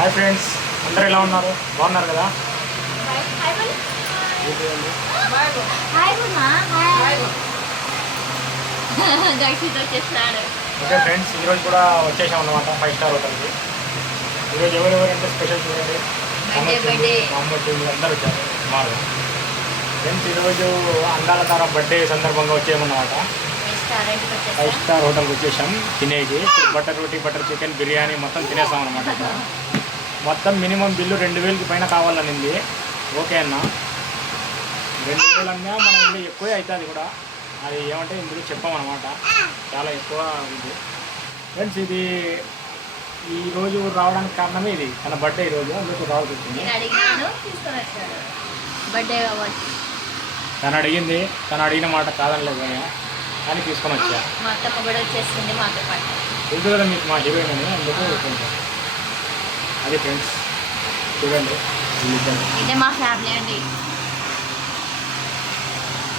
Hi friends అందరు ఎలా ఉన్నారు? బాగున్నారు కదా? ఓకే ఫ్రెండ్స్ ఈరోజు కూడా వచ్చేసాం అన్నమాట ఫైవ్ స్టార్ హోటల్కి. ఈరోజు ఎవరెవరు అంటే స్పెషల్ చూడండి. అమ్మ అందరూ వచ్చారు. మాకు ఫ్రెండ్స్ ఈరోజు అందాల తార బర్త్డే సందర్భంగా వచ్చేయమన్నమాట. ఫైవ్ స్టార్ హోటల్కి వచ్చేసాం తినేకి butter roti butter chicken biryani మొత్తం తినేసాం అనమాట ఇక్కడ. మొత్తం మినిమం బిల్లు రెండు వేలకి పైన కావాలనింది. ఓకే అన్న. రెండు వేలు అన్నా మనం ఇంకా ఎక్కువే అవుతుంది కూడా. అది ఏమంటే ఇందులో చెప్పామన్నమాట చాలా ఎక్కువ ఇది. ఫ్రెండ్స్ ఇది ఈ రోజు రావడానికి కారణమే ఇది. తన బర్త్డే ఈరోజు అందుకు రావాల్సి వచ్చింది. తను అడిగింది. తను అడిగిన మాట కాదనలేదు కానీ. కానీ తీసుకొని వచ్చా. మా అత్తమ్మ కూడా వచ్చేసింది మాతో పాటు. తెలుసు కదా మీకు మా హీరోయిన్ అని అందుకు కొంచెం అది ఫ్రెండ్స్ చూడండి. ఇదే మా ఫ్యామిలీ అండి.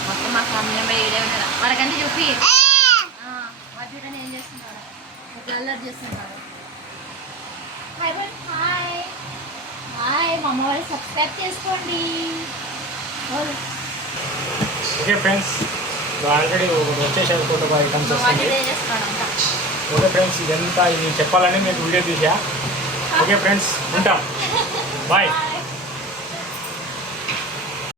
మొత్తం మా ఫ్యామిలీ మెంబర్ ఇదే ఉన్నాడు వాళ్ళకంటే చూపి. వాళ్ళు చూడండి ఏం చేస్తున్నారు అల్లరి చేస్తున్నారు హాయ్ హాయ్. హాయ్ మా అమ్మ వాళ్ళు సబ్స్క్రైబ్ చేసుకోండి. Okay friends. ఆల్రెడీ ఒకటి వచ్చేసారు ఫోటో ఐటమ్స్ వాటి వస్తుంది ఓకే ఫ్రెండ్స్ ఇదంతా ఇది చెప్పాలని మీకు వీడియో తీసా. ఓకే ఫ్రెండ్స్ ఉంటాం. బాయ్.